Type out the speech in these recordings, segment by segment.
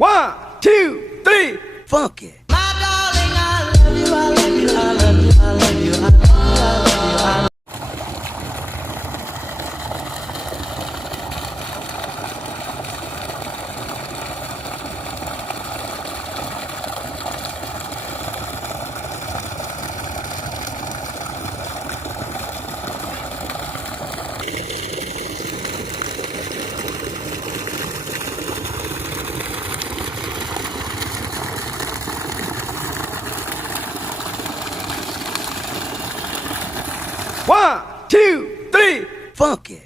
1, 2, 3, funk it. One, two, three, funk it.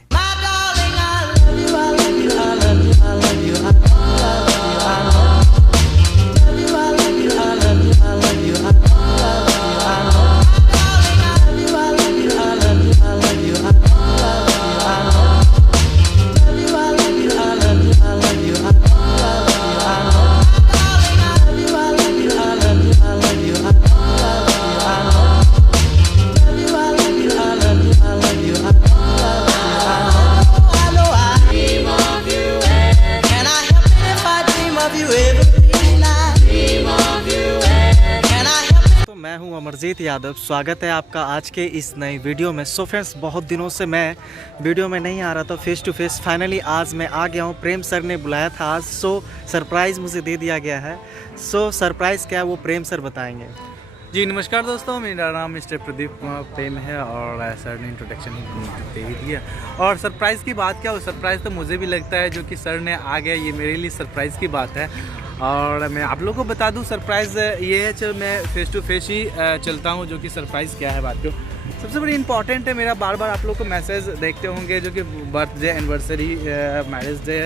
मैं हूं अमरजीत यादव। स्वागत है आपका आज के इस नई वीडियो में। सो फ्रेंड्स, बहुत दिनों से मैं वीडियो में नहीं आ रहा था फेस टू फेस। फाइनली आज मैं आ गया हूं। प्रेम सर ने बुलाया था आज, सो सरप्राइज़ मुझे दे दिया गया है। सो सरप्राइज़ क्या है वो प्रेम सर बताएंगे। जी नमस्कार दोस्तों, मेरा नाम मिस्टर प्रदीप कुमार प्रेम है और सर ने इंट्रोडक्शन दे ही दिया। और सरप्राइज़ की बात क्या हो, सरप्राइज़ तो मुझे भी लगता है जो कि सर ने आ गया, ये मेरे लिए सरप्राइज़ की बात है। और मैं आप लोगों को बता दूं सरप्राइज़ ये है, चल मैं फेस टू फेस ही चलता हूं जो कि सरप्राइज़ क्या है बात को। सबसे बड़ी इंपॉर्टेंट है, मेरा बार बार आप लोग को मैसेज देखते होंगे जो कि बर्थडे, एनिवर्सरी, मैरिज डे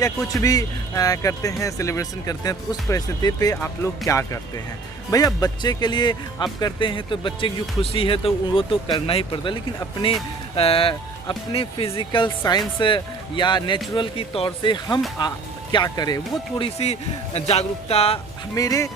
या कुछ भी करते हैं, सेलिब्रेशन करते हैं, तो उस परिस्थिति पे आप लोग क्या करते हैं। भैया बच्चे के लिए आप करते हैं तो बच्चे की जो खुशी है तो वो तो करना ही पड़ता है, लेकिन अपने फिज़िकल साइंस या नेचुरल की तौर से हम क्या करें, वो थोड़ी सी जागरूकता मेरे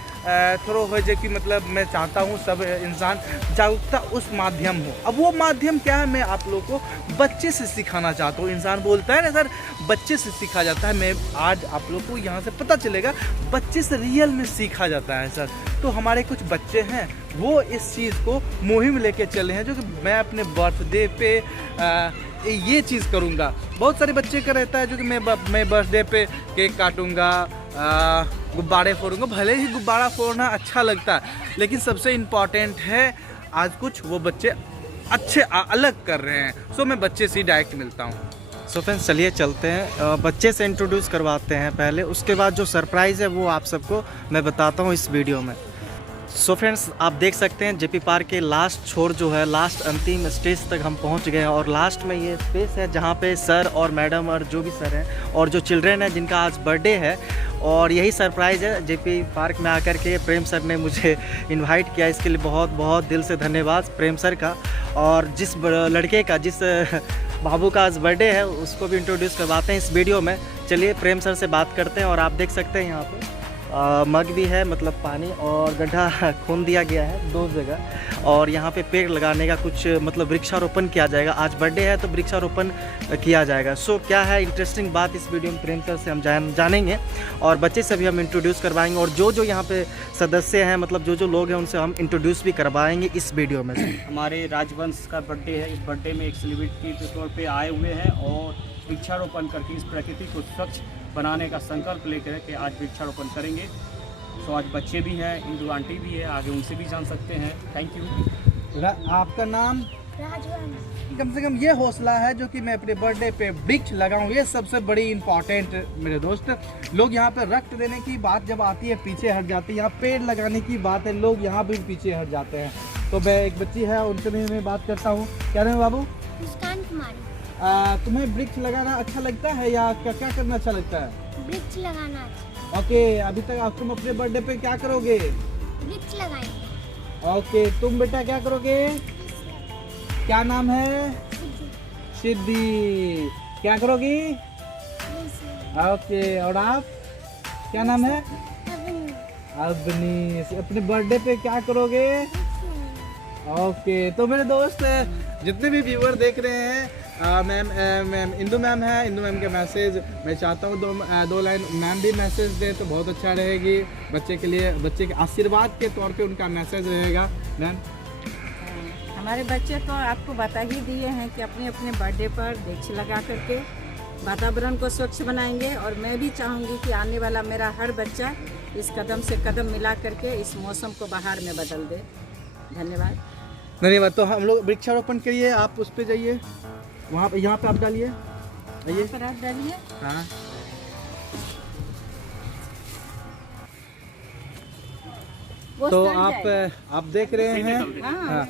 थोड़ा हो जाए कि मतलब मैं चाहता हूँ सब इंसान जागरूकता उस माध्यम हो। अब वो माध्यम क्या है, मैं आप लोगों को बच्चे से सिखाना चाहता हूँ। इंसान बोलता है ना सर, बच्चे से सीखा जाता है। मैं आज आप लोग को यहाँ से पता चलेगा बच्चे से रियल में सीखा जाता है सर। तो हमारे कुछ बच्चे हैं वो इस चीज़ को मुहिम लेके चले हैं, जो कि मैं अपने बर्थडे पे ये चीज़ करूँगा। बहुत सारे बच्चे का रहता है जो कि मैं बर्थडे पे केक काटूँगा, गुब्बारे फोड़ूंगा। भले ही गुब्बारा फोड़ना अच्छा लगता है, लेकिन सबसे इम्पॉर्टेंट है आज कुछ वो बच्चे अच्छे अलग कर रहे हैं। सो मैं बच्चे से ही डायरेक्ट मिलता हूँ। सो फ्रेंड्स चलिए चलते हैं, बच्चे से इंट्रोड्यूस करवाते हैं पहले, उसके बाद जो सरप्राइज़ है वो आप सबको मैं बताता हूँ इस वीडियो में। सो फ्रेंड्स, आप देख सकते हैं जेपी पार्क के लास्ट छोर जो है, लास्ट अंतिम स्टेज तक हम पहुंच गए हैं। और लास्ट में ये स्पेस है जहां पे सर और मैडम और जो भी सर हैं और जो चिल्ड्रेन हैं जिनका आज बर्थडे है, और यही सरप्राइज़ है। जेपी पार्क में आकर के प्रेम सर ने मुझे इनवाइट किया, इसके लिए बहुत बहुत दिल से धन्यवाद प्रेम सर का। और जिस लड़के का, जिस बाबू का आज बर्थडे है, उसको भी इंट्रोड्यूस करवाते हैं इस वीडियो में। चलिए प्रेम सर से बात करते हैं। और आप देख सकते हैं यहाँ पे मग भी है, मतलब पानी, और गड्ढा खून दिया गया है 2 जगह। और यहाँ पे पेड़ लगाने का कुछ मतलब वृक्षारोपण किया जाएगा। आज बर्थडे है तो वृक्षारोपण किया जाएगा। सो क्या है इंटरेस्टिंग बात इस वीडियो में प्रेम सर से हम जानेंगे, और बच्चे से भी हम इंट्रोड्यूस करवाएंगे। और जो यहाँ पे सदस्य हैं, मतलब जो लोग हैं, उनसे हम इंट्रोड्यूस भी करवाएंगे इस वीडियो में। हमारे राजवंश का बर्थडे है। इस बर्थडे में एक सेलिब्रिटी के तौर पे आए हुए हैं और वृक्षारोपण करके इस प्रकृति को स्वच्छ बनाने का संकल्प लेकर के आज वृक्षारोपण करेंगे। तो आज बच्चे भी हैं, इंदु आंटी भी है, आगे उनसे भी जान सकते हैं। Thank you. आपका नाम? राजवंश। कम से कम ये हौसला है जो कि मैं अपने बर्थडे पे वृक्ष लगाऊं, ये सबसे बड़ी इंपॉर्टेंट मेरे दोस्त। लोग यहाँ पे रक्त देने की बात जब आती है पीछे हट जाती है, यहाँ पेड़ लगाने की बात है लोग यहाँ भी पीछे हट जाते हैं। तो मैं एक बच्ची है, उनसे भी मैं बात करता हूँ। क्या नाम है बाबू? मुस्कान कुमारी। तुम्हें वृक्ष लगाना अच्छा लगता है या क्या करना अच्छा लगता है? वृक्ष लगाना अच्छा। ओके, अभी तक आप तुम अपने बर्थडे पे क्या करोगे? वृक्ष लगाएंगे। ओके, तुम बेटा क्या करोगे? क्या नाम है? सिद्धि। क्या करोगी? ओके, और आप? क्या नाम है? अवनी। अपने बर्थडे पे क्या करोगे? ओके, तो मेरे दोस्त जितने भी व्यूअर देख रहे हैं, मैम इंदु मैम है, इंदु मैम के मैसेज मैं चाहता हूँ दो लाइन मैम भी मैसेज दे तो बहुत अच्छा रहेगी बच्चे के लिए, बच्चे के आशीर्वाद के तौर पे उनका मैसेज रहेगा। मैम हमारे बच्चे तो आपको बता ही दिए हैं कि अपने अपने बर्थडे पर वृक्ष लगा करके वातावरण को स्वच्छ बनाएंगे, और मैं भी चाहूँगी कि आने वाला मेरा हर बच्चा इस कदम से कदम मिला करके इस मौसम को बाहर में बदल दे। धन्यवाद। धन्यवाद। तो हम लोग वृक्षारोपण के लिए आप उस पे जाइए, वहाँ पे यहाँ पे आप डालिए, आइए पर आप डालिए। हाँ वो तो सड़ जाएगा। आप देख रहे हैं, हाँ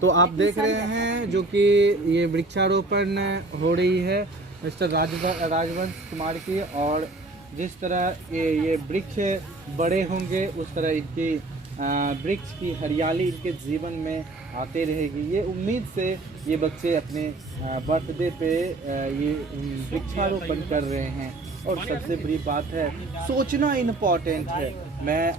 तो आप देख रहे हैं जो कि ये वृक्षारोपण हो रही है मिस्टर राजवंश कुमार की, और जिस तरह ये वृक्ष बड़े होंगे उस तरह इनकी वृक्ष की हरियाली इनके जीवन में आते रहेगी। ये उम्मीद से ये बच्चे अपने बर्थडे पे ये वृक्षारोपण कर रहे हैं। और सबसे बड़ी बात है, सोचना इम्पॉर्टेंट है।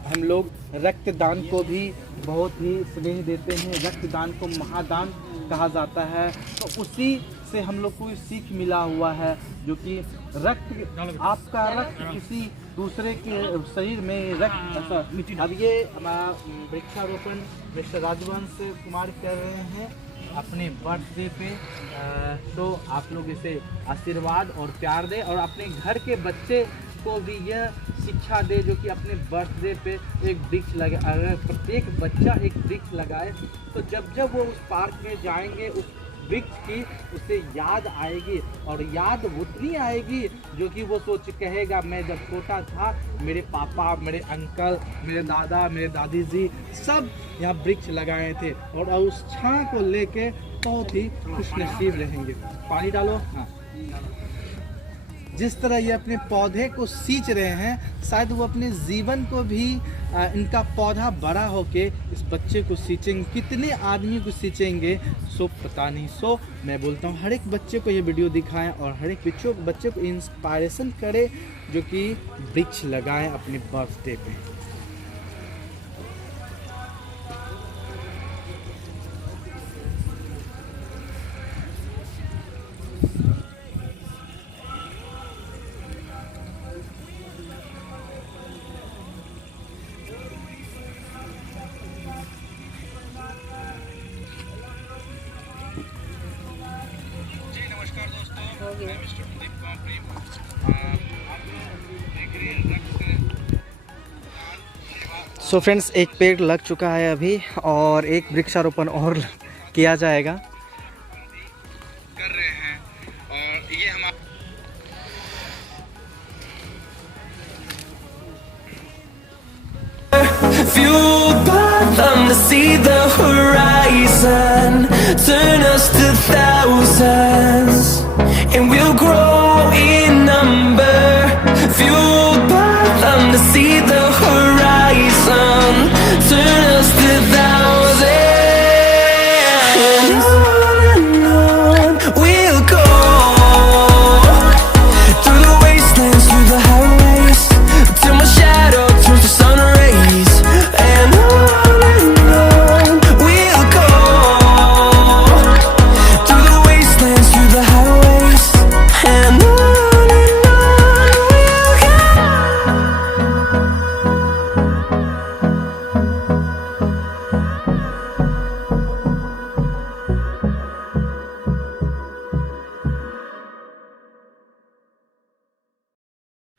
हम लोग रक्तदान को भी बहुत ही स्नेह देते हैं, रक्तदान को महादान कहा जाता है, तो उसी से हम लोग को सीख मिला हुआ है जो कि आपका रक्त किसी दूसरे के शरीर में रक्त ऐसा। अब ये हमारा वृक्षारोपण मिस्टर राजवंश कुमार कर रहे हैं अपने बर्थडे पे, तो आप लोग इसे आशीर्वाद और प्यार दें और अपने घर के बच्चे को भी यह शिक्षा दे जो कि अपने बर्थडे पे एक वृक्ष लगाए। अगर प्रत्येक बच्चा एक वृक्ष लगाए तो जब वो उस पार्क में जाएंगे उस वृक्ष की उसे याद आएगी, और याद उतनी आएगी जो कि वो सोच कहेगा मैं जब छोटा था मेरे पापा, मेरे अंकल, मेरे दादा, मेरे दादी जी सब यहाँ वृक्ष लगाए थे, और उस छां को लेके बहुत ही खुशनसीब रहेंगे। पानी डालो। हाँ, जिस तरह ये अपने पौधे को सींच रहे हैं, शायद वो अपने जीवन को भी इनका पौधा बड़ा होके इस बच्चे को सींचेंगे। कितने आदमी को सींचेंगे सो पता नहीं। सो मैं बोलता हूँ हर एक बच्चे को ये वीडियो दिखाएं और हर एक बच्चे को इंस्पायरेशन करें जो कि वृक्ष लगाएं अपने बर्थडे पे। सो फ्रेंड्स, एक पेड़ लग चुका है अभी और एक वृक्षारोपण और किया जाएगा। कर रहे हैं और ये हमारा fueled by them to see the horizon, turn us to thousands, and we'll grow in number. Fueled by them to see the horizon, turn us to thousands, and on we'll go, through the wastelands, through the highways, till my shadow turns to sun rays. And on we'll go, through the wastelands, through the highways, and on we'll go.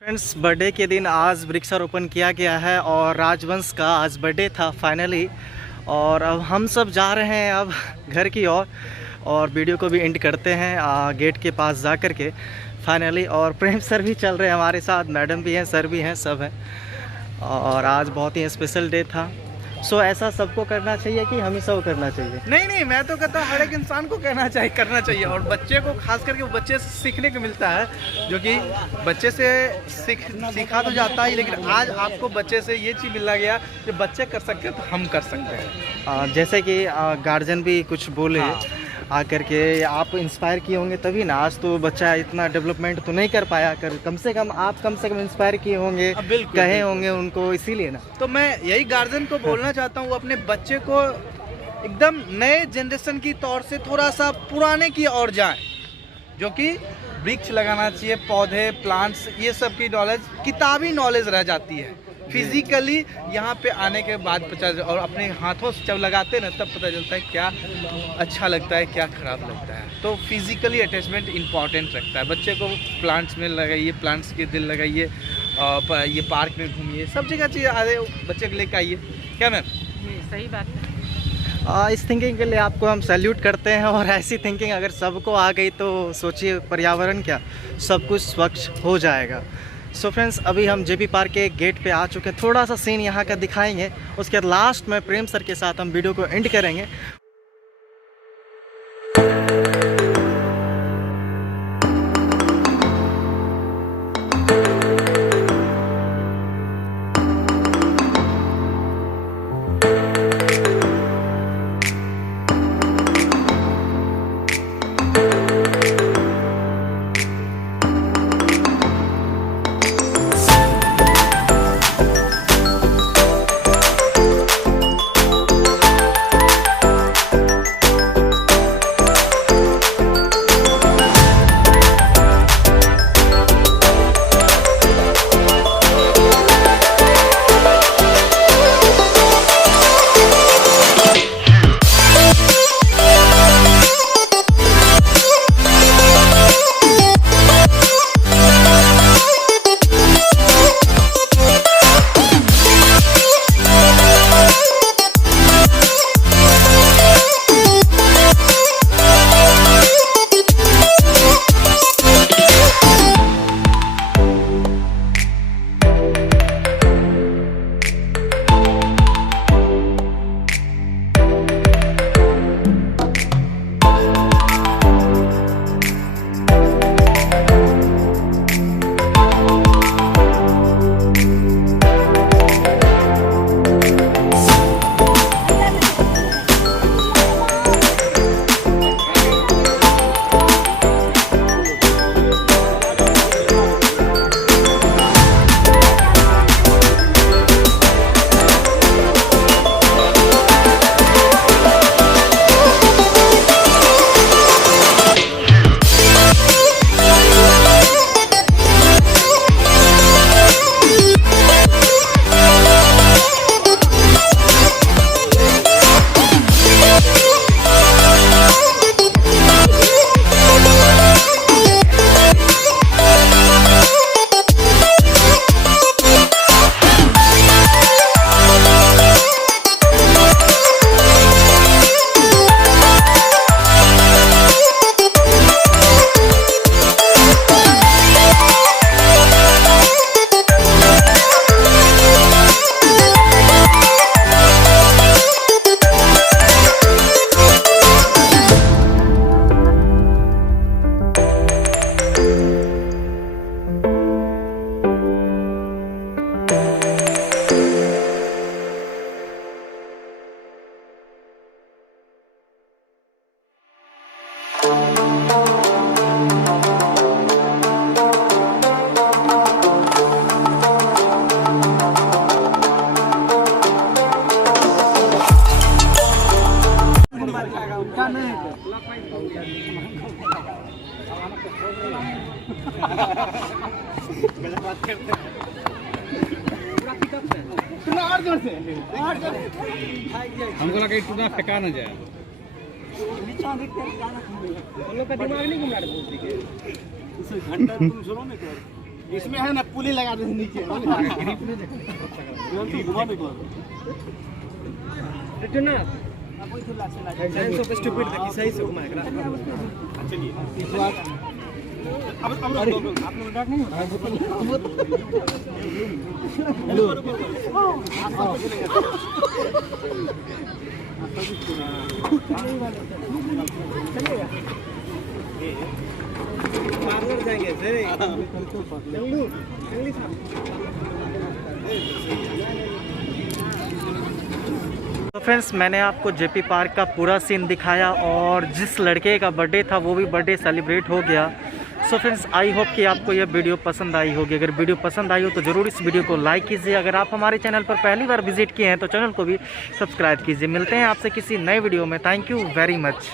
Friends, birthday के दिन आज वृक्षारोपण किया गया है और राजवंश का आज बर्थडे था फाइनली। और अब हम सब जा रहे हैं अब घर की ओर और वीडियो को भी एंड करते हैं गेट के पास जा कर के फाइनली। और प्रेम सर भी चल रहे हैं हमारे साथ, मैडम भी हैं, सर भी हैं, सब हैं। और आज बहुत ही स्पेशल डे था। सो ऐसा सबको करना चाहिए कि हम ही सब करना चाहिए? नहीं, मैं तो कहता हूँ हर एक इंसान को करना चाहिए और बच्चे को खास करके बच्चे से सीखने को मिलता है, जो कि बच्चे से सीखा तो जाता है, लेकिन आज आपको बच्चे से ये चीज़ मिला गया कि बच्चे कर सकते हैं तो हम कर सकते हैं। जैसे कि गार्जियन भी कुछ बोले आकर के, आप इंस्पायर किए होंगे तभी ना। आज तो बच्चा इतना डेवलपमेंट तो नहीं कर पाया, कम से कम आप कम से कम इंस्पायर किए होंगे, कहे होंगे उनको, इसीलिए ना। तो मैं यही गार्जियन को बोलना चाहता हूँ, वो अपने बच्चे को एकदम नए जनरेशन की तौर से थोड़ा सा पुराने की ओर जाएं, जो कि वृक्ष लगाना चाहिए, पौधे, प्लांट्स, ये सब की नॉलेज, किताबी नॉलेज रह जाती है। फिजिकली यहाँ पे आने के बाद पता और अपने हाथों से जब लगाते हैं ना तब पता चलता है क्या अच्छा लगता है, क्या ख़राब लगता है। तो फिजिकली अटैचमेंट इम्पॉर्टेंट रखता है। बच्चे को प्लांट्स में लगाइए, प्लांट्स के दिल लगाइए, ये पार्क में घूमिए, सब जगह चीज़ आधे बच्चे को लेकर आइए। क्या मैम? सही बात है। इस थिंकिंग के लिए आपको हम सैल्यूट करते हैं। और ऐसी थिंकिंग अगर सबको आ गई तो सोचिए पर्यावरण क्या सब कुछ स्वच्छ हो जाएगा। सो फ्रेंड्स, अभी हम जेपी पार्क के गेट पे आ चुके हैं। थोड़ा सा सीन यहाँ का दिखाएंगे, उसके बाद लास्ट में प्रेम सर के साथ हम वीडियो को एंड करेंगे। हमको लगा इतना फेंका ना जाए। घंटा तुम सुनो ना कर, इसमें है ना पुली लगा दे नीचे घुमा में कर ना साइंस ऑफ स्टूपिड तक सही से घुमाएगा। चलिए इस बार अब आप लोग डर नहीं होता हेलो पार्लर जाएंगे सर। तो फ्रेंड्स, मैंने आपको जेपी पार्क का पूरा सीन दिखाया और जिस लड़के का बर्थडे था वो भी बर्थडे सेलिब्रेट हो गया। सो फ्रेंड्स, आई होप कि आपको यह वीडियो पसंद आई होगी। अगर वीडियो पसंद आई हो तो ज़रूर इस वीडियो को लाइक कीजिए। अगर आप हमारे चैनल पर पहली बार विजिट किए हैं तो चैनल को भी सब्सक्राइब कीजिए। मिलते हैं आपसे किसी नए वीडियो में। Thank you very much.